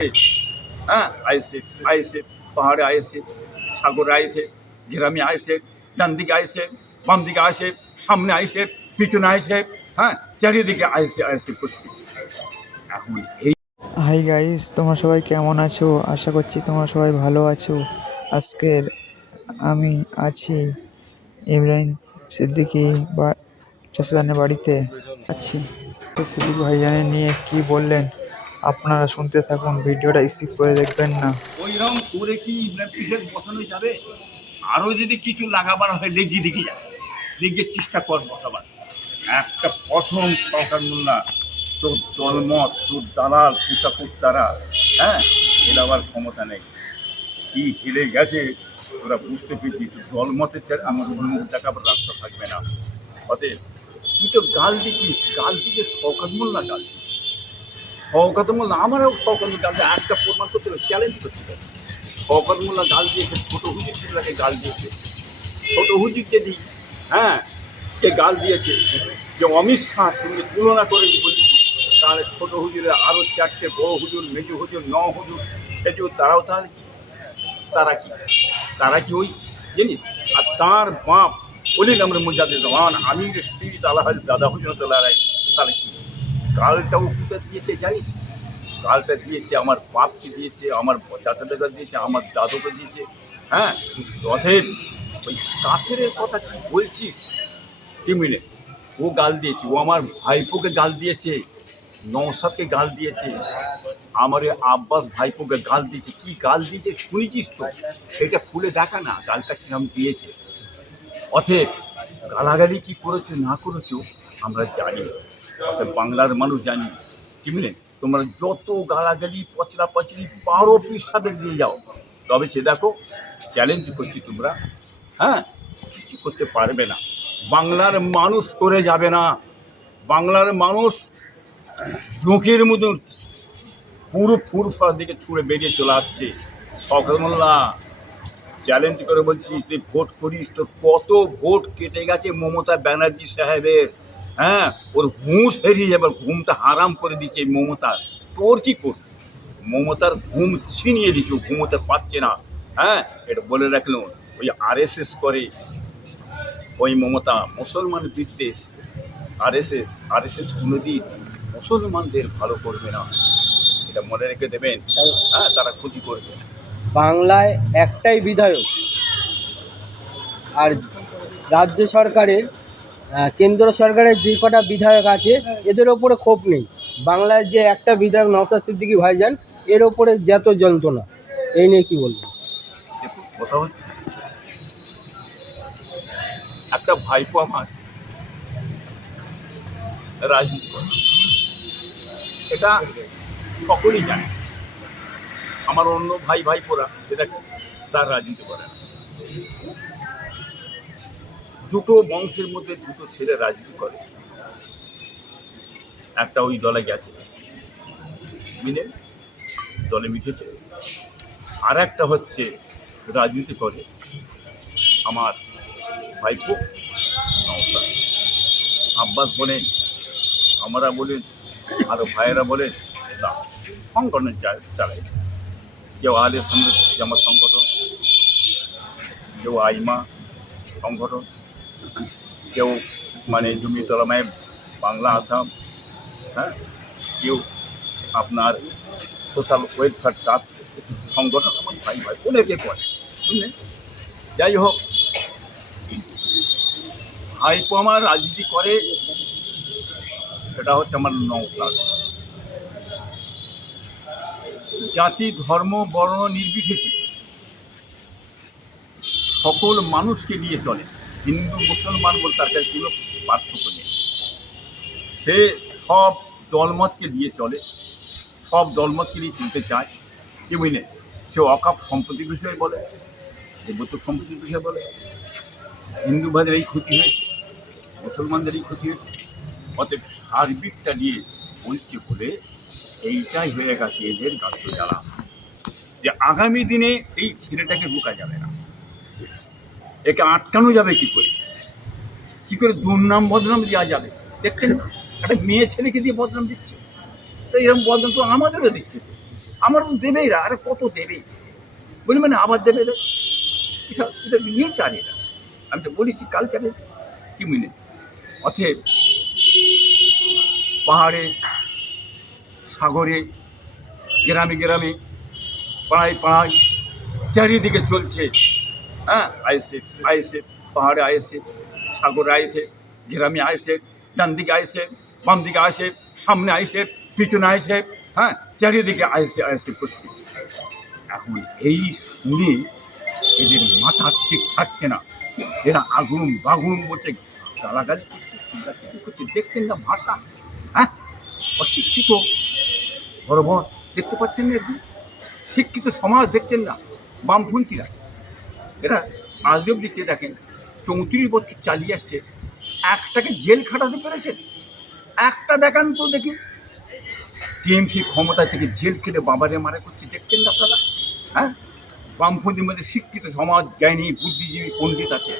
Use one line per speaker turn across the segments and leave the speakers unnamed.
হ্যাঁ ISF ISF, পাহাড়ে ISF, সাগরে আইএসএফ, গ্রামে আইএসএফ, ডান দিকে আইএসএফ, বাম দিকে আইএসএফ, সামনে আইএসএফ, পিছনে আইএসএফ হ্যাঁ চারিদিকে আইএসএফ আইএসএফ করছি। এখন এই
হাই গাইস তোমরা সবাই কেমন আছো? আশা করছি তোমরা সবাই ভালো আছো। আজকের আমি আছি ইব্রাহিম সিদ্দিকি বা চাষাদানের বাড়িতে আছি। সিদ্দিক ভাইজানের নিয়ে কি বললেন? আপনারা শুনতে থাকুন, ভিডিওটা স্কিপ করে দেখবেন না।
ওইরকম করে কি পিসের বসানো যাবে? আরও যদি কিছু লাগাবার হয় লেগে দিকে যাবে লেগিয়ে চেষ্টা কর বসাবার। একটা প্রথম সরকার মোল্লা তোর দলমত, তোর দালাল কুসাকুর তারা হ্যাঁ? এর আবার ক্ষমতা নেই। কি হেরে গেছে ওরা বুঝতে পেরেছি তো দলমতের আমার মুখ দেখাবার রাস্তা থাকবে না। অতএব তুই তো গাল দিচ্ছিস, গাল দিতে শওকাত মোল্লা গাল দিচ্ছিস শওকাত মোল্লা আমারও শওকাত মোল্লা একটা প্রমাণ করতে চ্যালেঞ্জ করতে হবে শওকত গাল দিয়েছে, ছোট হুজুর চিল্লাকে গাল দিয়েছে। ছোট হুজুর যদি হ্যাঁ কে গাল দিয়েছে, যে অমিত শাহর সঙ্গে তুলনা করে বলেছি, তাহলে ছোট হুজুরের আরও চারটে, বড় হুজুর, মেজু হুজুর ন হুজুর, সেটিও তারাও তাহলে কি? তারা কি? তারা কি ওই জিনিস? আর তার বাপ বলিল আমরা মজাদে জওয়ান আমির শ্রী তালা দাদা হুজুর তালা তাহলে কি? গালটাও কোথা দিয়েছে, জানিস? গালটা দিয়েছে, আমার বাপকে দিয়েছে, আমার চাচাদেরকে দিয়েছে, আমার দাদুকে দিয়েছে। হ্যাঁ অথেব ওই কাফের কথা কি বলছিস? মিলে? ও গাল দিয়েছে, ও আমার ভাইপোকে গাল দিয়েছে নৌসাদকে গাল দিয়েছে, আমার আব্বাস ভাইপোকে গাল দিয়েছে। কি গাল দিয়েছে শুনেছিস তো? সেটা খুলে দেখা না, গালটা কিরম দিয়েছে। অথেব গালাগালি কি করেছ, না করেছ, আমরা জানি। বাংলার মানুষ জানি। বুঝলেন? তোমরা যত গালাগালি পচলা পচলি পারো পিসাবে দিয়ে যাও, তবে সে দেখো চ্যালেঞ্জ করছি তোমরা। হ্যাঁ? কিছু করতে পারবে না। বাংলার মানুষ করে যাবে না। বাংলার মানুষ ঝুঁকির মতন পুরো ফুরফার দিকে ছুঁড়ে বেরিয়ে চলে আসছে। সকাল মোল্লা চ্যালেঞ্জ করে বলছিস, তুই ভোট করিস, তোর কত ভোট কেটে গেছে মমতা ব্যানার্জি সাহেবের? হ্যাঁ ওর হুঁশ হারিয়ে যাবে ঘুমটা হারাম করে দিচ্ছে এই মমতার। তোর কি কর মমতার ঘুম ছিনিয়ে দিচ্ছে ঘুমোতে পারছে না। হ্যাঁ এটা বলে রাখলাম ওই আরএসএস করে। ওই মমতা মুসলমান বিদ্বেষ। আরএসএস আরএসএস কোনোদিন মুসলমানদের ভালো করবে না। এটা মনে রেখে দেবেন। হ্যাঁ তারা ক্ষতি করবে।
বাংলায় একটাই বিধায়ক। আর রাজ্য সরকারের কেন্দ্র সরকারের যে কটা বিধায়ক আছে, এদের ওপরে ক্ষোভ নেই। বাংলায় যে একটা বিধায়ক নওসাদ সিদ্দিকী ভাইজান, এর ওপরে যত যন্ত্রণা। এই নিয়ে কি বলব?
একটা ভাইপো আমার, রাজনীতি এটা সকলেই জানে। আমার অন্য ভাই ভাইপোরা সেটা তার রাজনীতি করে না। দুটো বংশের মধ্যে দুটো ছেলে রাজনীতি করে। একটা ওই দলে গেছে, মিলে দলে মিশেছে। আর একটা হচ্ছে রাজনীতি করে আমার ভাইপো নমস্কার আব্বাস বলেন, আমরা বলেন আরও ভাইয়েরা বলেন, না, সংগঠন চা- চালাই। কেউ আলে সঙ্গে জামাত সংগঠন, কেউ আইমা সংগঠন। কেউ মানে জমি তলামায় বাংলা, আসাম হ্যাঁ? কেউ আপনার সোশ্যাল ওয়েলফেয়ার ট্রাস্ট সংগঠন আমার ভাই ভাই অনেকে করে বুঝলেন যাই হোক ভাইপো আমার রাজনীতি করে, সেটা হচ্ছে আমার নৌকার জাতি, ধর্ম, বর্ণ নির্বিশেষে সকল মানুষকে নিয়ে চলে। হিন্দু, মুসলমান বলতে তার কাছে কোনো পার্থক্য নেই। সে সব দলমতকে নিয়ে চলে, সব দলমতকে নিয়ে চলতে চায় কি বুঝলেন সে অকাপ সম্পত্তির বিষয়ে বলে দেবত্ব সম্পত্তির বিষয়ে বলে। হিন্দু ভাইদের এই ক্ষতি হয়েছে, মুসলমানদের এই ক্ষতি হয়েছে। অতএব সার্বিকটা নিয়ে বলছে বলে এইটাই হয়ে গেছে এদের গাছ জ্বালা যে আগামী দিনে এই ছেলেটাকে রোকা যাবে না। একে আটকানো যাবে কি করে? কি করে দুর্নাম বদনাম দেওয়া যাবে? দেখছেন না? একটা মেয়ে ছেলেকে দিয়ে বদনাম দিচ্ছে। তো এরকম বদনাম তো আমাদেরও দিচ্ছে। আমার দেবেই না, আরে কত দেবে? বলি মানে আবার দেবে এসব এটা নিয়ে চালি না। আমি তো বলেছি কালচারে কি মিনে অতএব পাহাড়ে, সাগরে, গ্রামে গ্রামে, পাড়ায় পাড়ায়, চারিদিকে চলছে হ্যাঁ? আইএসএফ আইএসএফ পাহাড়ে আইএসএফ সাগরে আইএসএফ গ্রামে আইএসএফ ডান দিকে আইএসএফ বাম দিকে আইএসএফ সামনে আইএসএফ পিছনে আইএসএফ হ্যাঁ চারিদিকে আইএসএফ আইএসএফ করছে। এখন এই শুনে এদের মাথা ঠিক থাকছে না। এরা আগুন বাগুন বলছে, গালাগালি করছে দেখতেন না ভাষা? হ্যাঁ অশিক্ষিত বরাবর দেখতে পাচ্ছেন না শিক্ষিত সমাজ দেখছেন না বামপন্থীরা এরা আজ অব্দি চেয়ে দেখেন চৌত্রিশ বছর চালিয়ে আসছে, একটাকে জেল খাটাতে পেরেছে? একটা দেখান তো দেখি। টিএমসি ক্ষমতা থেকে জেল খেটে বাবারে মারা করছে, দেখছেন না আপনারা? হ্যাঁ? বামপন্থীর মধ্যে শিক্ষিত সমাজ, জ্ঞানী, বুদ্ধিজীবী পণ্ডিত আছে।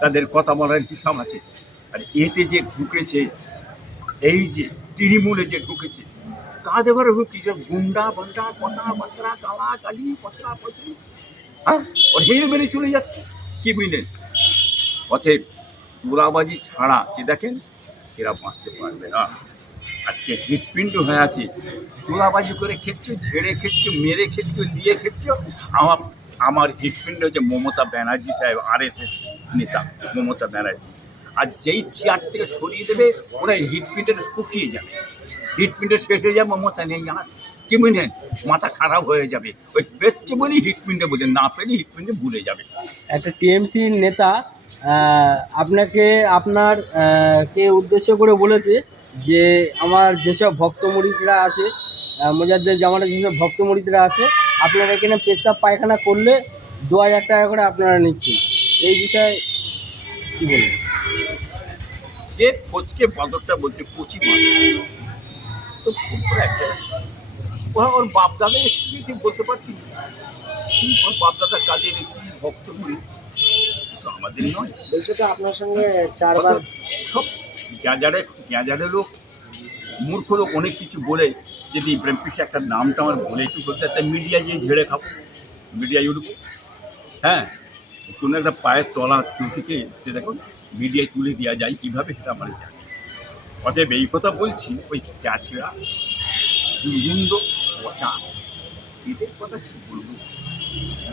তাদের কথা বলার হিসাব আছে। আর এতে যে ঢুকেছে, এই যে তৃণমূলে যে ঢুকেছে, কাদের ঘরে ঢুকেছে? গুন্ডা, বন্ডা কথাবার্তা কালা, কালি, পচরা, পচরি। হ্যাঁ ওর হেরে বেড়ে চলে যাচ্ছে। কি বুঝলেন? অতএব তোলাবাজি ছাড়া যে দেখেন, এরা বাঁচতে পারবে না। আজকে হৃৎপিণ্ড হয়ে আছে। তোলাবাজি করে খেচ্ছ, ঝেড়ে খেচ্ছ, মেরে খেচ্ছ, দিয়ে খেচ্ছ। আমার আমার হৃৎপিণ্ড হচ্ছে মমতা ব্যানার্জি সাহেব আর এস এস নেতা মমতা ব্যানার্জি। আর যেই চেয়ার থেকে সরিয়ে দেবে ওরা হৃৎপিণ্ডটা শুকিয়ে যাবে। হৃৎপিণ্ড শেষ হয়ে যাবে, মমতা নেই আর। কি বুঝলেন মাথা খারাপ হয়ে যাবে। ওই পেচ্ছে বলেই হৃৎপিণ্ডে বোঝে না পেলে হৃৎপিণ্ডে ভুলে যাবে।
একটা টিএমসির নেতা আপনাকে আপনার কে উদ্দেশ্য করে বলেছে যে আমার যেসব ভক্ত মুরিদরা আছে মোজাদ্দের জামানের যেসব ভক্ত মুরিদরা আছে আপনারা এখানে পেশাব পায়খানা করলে দু হাজার টাকা করে আপনারা নিচ্ছেন। এই বিষয়ে কী বলবেন?
যে কোচকে বাঁদরটা বলছে কচি বাঁদর তো খুব। ওরা ওর বাপ দাদা এসে গেছে বলতে পারছি ওর বাপ দাদার কাজের কি ভক্ত করি? আমাদের নয়।
বলছে তো আপনার সঙ্গে চারবার
সব গ্যাজারে গ্যাজারে লোক মূর্খ লোক অনেক কিছু বলে যদি প্রেম পিসে একটা নামটা আমার বলে একটু করতে তাই মিডিয়া গিয়ে ঝেড়ে খাব। মিডিয়া উঠবো হ্যাঁ কোনো একটা পায়ের তলা চুটিকে সে দেখো মিডিয়ায় তুলে দেওয়া যায় কীভাবে সেটা আমার জানি। অতএব এই কথা বলছি ওই ক্যাচরা দুর্গন্ধ পচা এদের কথা বলব?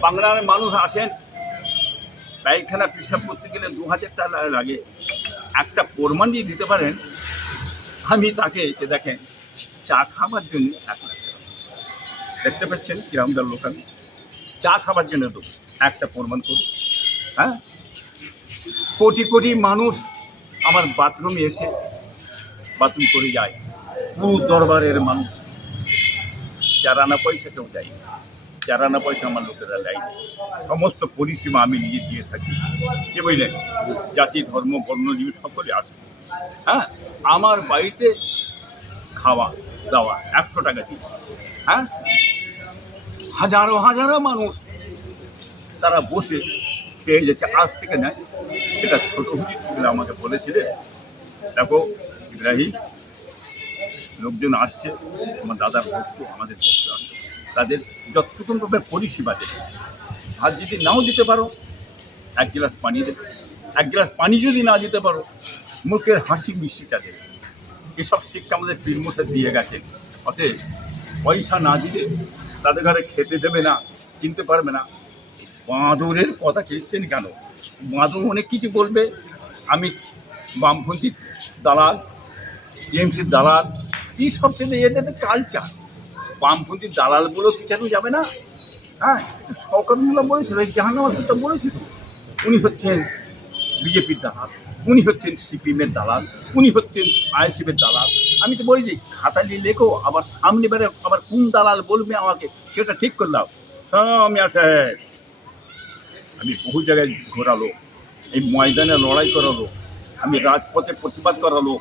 বাংলার মানুষ আসেন, পায়খানা পেশাব করতে গেলে দু হাজার টাকা লাগে। একটা প্রমাণ দিয়ে দিতে পারেন, আমি তাকে যে দেখেন, চা খাবার জন্য এক লাখ দেখতে পাচ্ছেন কিরমদার লোক আমি। চা খাবার জন্য দেবো, একটা প্রমাণ করুন। হ্যাঁ? কোটি কোটি মানুষ আমার বাথরুমে এসে বাথরুম করে যায়। পুরো দরবারের মানুষ। চারানা পয়সা কেউ দেয় না। চারানা পয়সা আমার লোকেরা দেয়। সমস্ত পরিষেবা আমি নিজে দিয়ে থাকি। কে বুঝলেন? জাতি, ধর্ম, বর্ণ বর্ণজীবী সকলে আসে হ্যাঁ? আমার বাড়িতে খাওয়া, দাওয়া একশো টাকা দিই হ্যাঁ? হাজারো হাজারো মানুষ তারা বসে খেয়ে যাচ্ছে। আজ থেকে নেয় এটা ছোট ছিল আমাকে বলেছিলেন। দেখো, ইব্রাহিম লোকজন আসছে, আমার দাদার ভক্ত, আমাদের ভক্ত তাদের যতটুকুভাবে পরিষেবা দেবে। আর যদি নাও দিতে পারো, এক গ্লাস পানি দেবে। এক গ্লাস পানি যদি না দিতে পারো, মুখের হাসি মিষ্টিটা দেবে। এসব শিক্ষা আমাদের পীরমশাই দিয়ে গেছে। অতএব পয়সা না দিলে তাদের ঘরে খেতে দেবে না চিনতে পারবে না। বাঁদরের কথা খেয়েছেন কেন? বাঁদর অনেক কিছু বলবে? আমি বামপন্থী দালাল, টিএমসির দালাল এই সব ছেলে, এদের কালচার বামপন্থী দালালগুলো পিছানো যাবে না? হ্যাঁ সরকারমূলক বলেছিল, এই জাহান্নামার কথা বলেছিল। উনি হচ্ছেন বিজেপির দালাল, উনি হচ্ছেন সিপিএমের দালাল, উনি হচ্ছেন আইএসএফের দালাল। আমি তো বলি যে খাতা নিয়ে লেখো, আবার সামনে বেড়ে আবার কোন দালাল বলবে আমাকে, সেটা ঠিক করলাম আমি আসে আমি বহু জায়গায় ঘোরালো এই ময়দানে লড়াই করালো আমি রাজপথে প্রতিবাদ করালো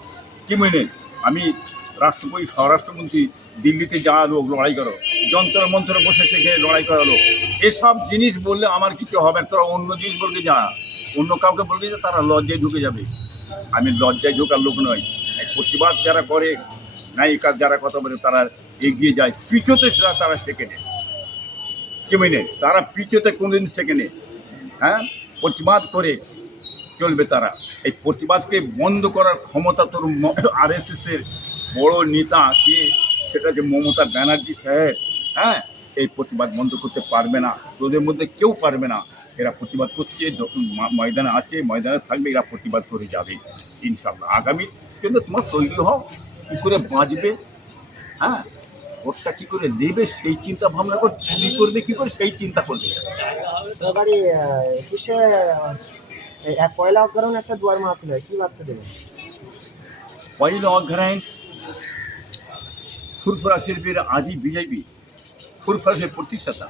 কি মেনে? আমি রাষ্ট্রপতি, স্বরাষ্ট্রমন্ত্রী, দিল্লিতে যাওয়া লোক লড়াই করো, যন্ত্র মন্ত্র বসে সেখানে লড়াই করালো এসব জিনিস বললে আমার কিছু হবে তোরা অন্য জিনিস বলবে যা অন্য কাউকে বলবে যে তারা লজ্জায় ঢুকে যাবে। আমি লজ্জায় ঢোকার লোক নয় প্রতিবাদ যারা করে, নায়িকার যারা কথা বলে, তারা এগিয়ে যায়। পিছোতে সেটা তারা শেখেনে কেমন তারা পিছোতে কোনোদিন শেখেনে হ্যাঁ? প্রতিবাদ করে চলবে তারা। এই প্রতিবাদকে বন্ধ করার ক্ষমতা তোর আর এস এসের বড় নেতা কে? সেটা যে মমতা ব্যানার্জি সাহেব হ্যাঁ এই প্রতিবাদ বন্ধ করতে পারবে না। তোদের মধ্যে কেউ পারবে না। এরা প্রতিবাদ করছে যখন ময়দানে আছে ময়দানে থাকবে এরা প্রতিবাদ করে যাবে ইনশাল্লাহ আগামী কিন্তু তোমার তৈরি হও কী করে বাঁচবে? হ্যাঁ ভোটটা কী করে নেবে সেই চিন্তা ভাবনা করে চুরি করবে কী করে সেই চিন্তা করবে।
পয়লা অগ্রহণ একটা দুয়ার মাহফিল হয় কি বার্তা দেবেন
পয়লা অগ্রায়ণ ফুরফুরা শিল্পীর আদি বিজেপি ফুরফুরাসের প্রতিষ্ঠাতা।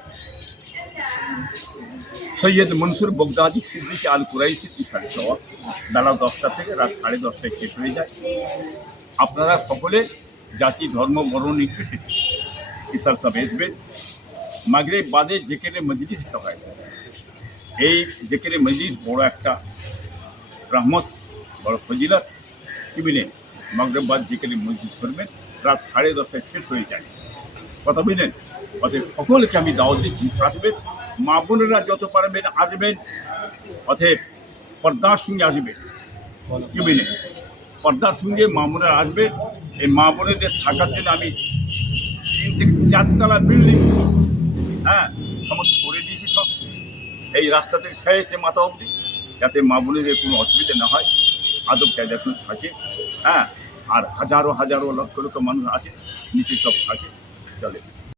সৈয়দ মনসুর বগদাদি সিদ্দিকি আল কুরাইশি ইসার সওয়া বেলা দশটা থেকে রাত সাড়ে দশটায় শেষ হয়ে যায়। আপনারা সকলে জাতি, ধর্ম বর্ণ নির্বিশেষে ইসার সব আসবেন মাগরে বাদে জেকেরে মজলিস একটা হয়। এই জেকেরে মজলিস বড় একটা রহমত বড় ফজিলত। কি বুঝলেন মগরবাদ যেখানে মসজিদ করবেন রাত সাড়ে দশটায় শেষ হয়ে যায়। কথা বুঝলেন? অতএব সকলকে আমি দাওয়াত দিচ্ছি, আসবেন, মা বোনেরা যত পারবেন আসবেন, অতএব পর্দার সঙ্গে আসবেন। কি বুঝলেন? পর্দার সঙ্গে মা বোনেরা আসবেন, এই মা বোনেদের থাকার জন্য আমি তিন থেকে চারতলা বিল্ডিং হ্যাঁ সমস্ত করে দিয়েছি সব। এই রাস্তা থেকে শেষে মাথা অবধি, যাতে মা বোনেদের কোনো অসুবিধা না হয়। আদব কায়দা থাকে হ্যাঁ। আর হাজারো হাজারো লক্ষ লক্ষ মানুষ আসে নিচে সব থাকে চলে।